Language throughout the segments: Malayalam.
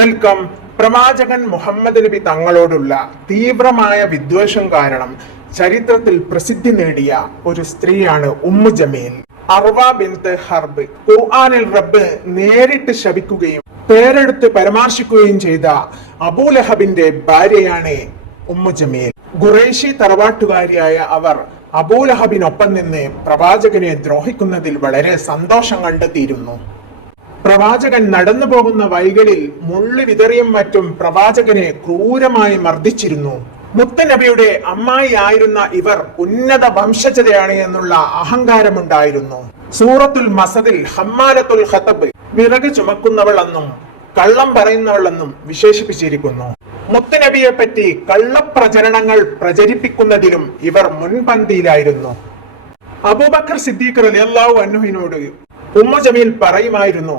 വെൽക്കം. പ്രവാചകൻ മുഹമ്മദ് നബി തങ്ങളോടുള്ള തീവ്രമായ വിദ്വേഷം കാരണം ചരിത്രത്തിൽ പ്രസിദ്ധി നേടിയ ഒരു സ്ത്രീയാണ് ഉമ്മു ജമീൽ. അർവ ബിൻത് ഹർബ്. ഖുർആനിൽ റബ്ബ് നേരിട്ട് ശപിക്കുകയും പേരെടുത്ത് പരാമർശിക്കുകയും ചെയ്ത അബൂലഹബിന്റെ ഭാര്യയാണ് ഉമ്മു ജമീൽ. ഖുറൈശി തറവാട്ടുകാരിയായ അവർ അബൂലഹബിനൊപ്പം നിന്ന് പ്രവാചകനെ ദ്രോഹിക്കുന്നതിൽ വളരെ സന്തോഷം കണ്ടെത്തിയിരുന്നു. പ്രവാചകൻ നടന്നു പോകുന്ന വഴികളിൽ മുള്ളി വിതറിയും മറ്റും പ്രവാചകനെ ക്രൂരമായി മർദ്ദിച്ചിരുന്നു. മുത്തനബിയുടെ അമ്മായി ആയിരുന്ന ഇവർ ഉന്നത വംശജതയാണ് എന്നുള്ള അഹങ്കാരമുണ്ടായിരുന്നു. സൂറത്തുൽ മസദിൽ ഹമ്മാലത്തുൽ ഖതബ് വിറക് ചുമക്കുന്നവൾ എന്നും കള്ളം പറയുന്നവൾ എന്നും വിശേഷിപ്പിച്ചിരിക്കുന്നു. മുത്തനബിയെ പറ്റി കള്ളപ്രചരണങ്ങൾ പ്രചരിപ്പിക്കുന്നതിലും ഇവർ മുൻപന്തിയിലായിരുന്നു. അബൂബക്കർ സിദ്ദീഖ് റളിയല്ലാഹു അൻഹുവിനോട് ഉമ്മു ജമീൽ പറയുമായിരുന്നു,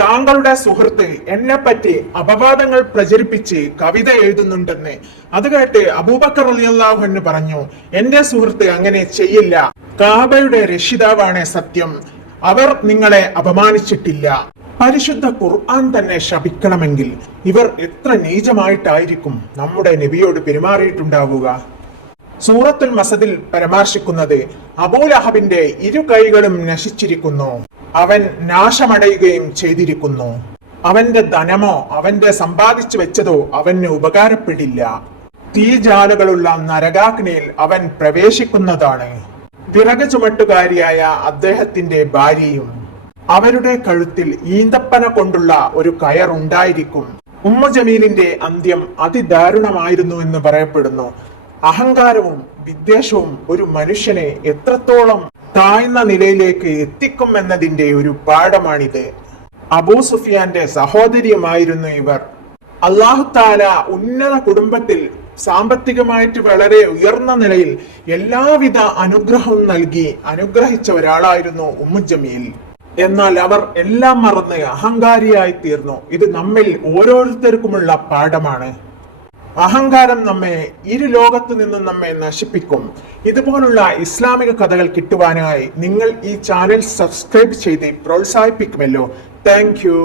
താങ്കളുടെ സുഹൃത്ത് എന്നെ പറ്റി അപവാദങ്ങൾ പ്രചരിപ്പിച്ച് കവിത എഴുതുന്നുണ്ടെന്ന്. അത് കേട്ട് അബൂബക്കർ റളിയല്ലാഹു അൻഹു പറഞ്ഞു, എന്റെ സുഹൃത്ത് അങ്ങനെ ചെയ്യില്ല. കാബയുടെ രക്ഷിതാവാണ് സത്യം. അവർ നിങ്ങളെ അപമാനിച്ചിട്ടില്ല. പരിശുദ്ധ ഖുർആൻ തന്നെ ശപിക്കണമെങ്കിൽ ഇവർ എത്ര നീചമായിട്ടായിരിക്കും നമ്മുടെ നബിയോട് പെരുമാറിയിട്ടുണ്ടാവുക. സൂറത്തുൽ മസദിൽ പരാമർശിക്കുന്നത് അബൂലഹബിന്റെ ഇരു കൈകളും നശിച്ചിരിക്കുന്നു, അവൻ നാശമടയുകയും ചെയ്തിരിക്കുന്നു. അവന്റെ ധനമോ അവന്റെ സമ്പാദിച്ചു വെച്ചതോ അവന് ഉപകാരപ്പെടില്ല. തീജാലകളുള്ള നരകാഗ്നിയിൽ അവൻ പ്രവേശിക്കുന്നതാണ്. വിറക് ചുമട്ടുകാരിയായ അദ്ദേഹത്തിന്റെ ഭാര്യയും അവരുടെ കഴുത്തിൽ ഈന്തപ്പന കൊണ്ടുള്ള ഒരു കയറുണ്ടായിരിക്കും. ഉമ്മു ജമീലിന്റെ അന്ത്യം അതിദാരുണമായിരുന്നു എന്ന് പറയപ്പെടുന്നു. അഹങ്കാരവും വിദ്വേഷവും ഒരു മനുഷ്യനെ എത്രത്തോളം താഴ്ന്ന നിലയിലേക്ക് എത്തിക്കും എന്നതിന്റെ ഒരു പാഠമാണിത്. അബൂ സുഫിയാന്റെ സഹോദരിയുമായിരുന്നു ഇവർ. അല്ലാഹു തആല ഉന്നത കുടുംബത്തിൽ സാമ്പത്തികമായിട്ട് വളരെ ഉയർന്ന നിലയിൽ എല്ലാവിധ അനുഗ്രഹവും നൽകി അനുഗ്രഹിച്ച ഒരാളായിരുന്നു ഉമ്മു ജമീൽ. എന്നാൽ അവർ എല്ലാം മറന്ന് അഹങ്കാരിയായി തീർന്നു. ഇത് നമ്മിൽ ഓരോരുത്തർക്കുമുള്ള പാഠമാണ്. അഹങ്കാരം നമ്മെ ഇരു ലോകത്തു നിന്നും നമ്മെ നശിപ്പിക്കും. ഇതുപോലുള്ള ഇസ്ലാമിക കഥകൾ കിട്ടുവാനായി നിങ്ങൾ ഈ ചാനൽ സബ്സ്ക്രൈബ് ചെയ്ത് പ്രോത്സാഹിപ്പിക്കുമല്ലോ. Thank you.